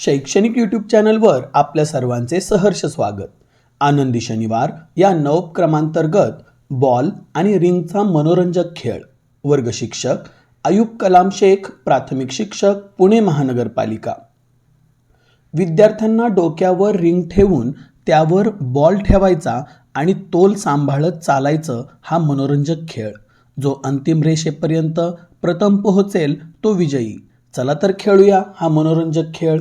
शैक्षणिक यूट्यूब चॅनलवर आपल्या सर्वांचे सहर्ष स्वागत. आनंदी शनिवार या नवक्रमांतर्गत बॉल आणि रिंगचा मनोरंजक खेळ. वर्ग शिक्षक अयूब कलाम शेख प्राथमिक शिक्षक पुणे महानगरपालिका. विद्यार्थ्यांना डोक्यावर रिंग ठेवून त्यावर बॉल ठेवायचा आणि तोल सांभाळत चालायचं हा मनोरंजक खेळ. जो अंतिम रेषेपर्यंत प्रथम पोहोचेल तो विजयी. चला तर खेळूया हा मनोरंजक खेळ.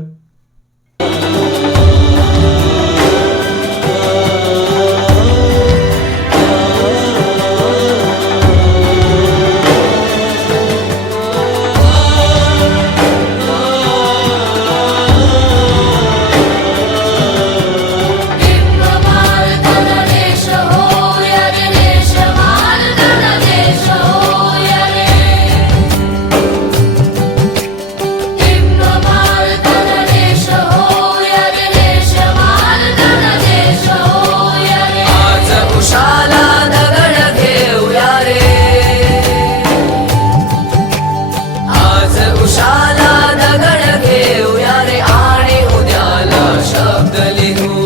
Dali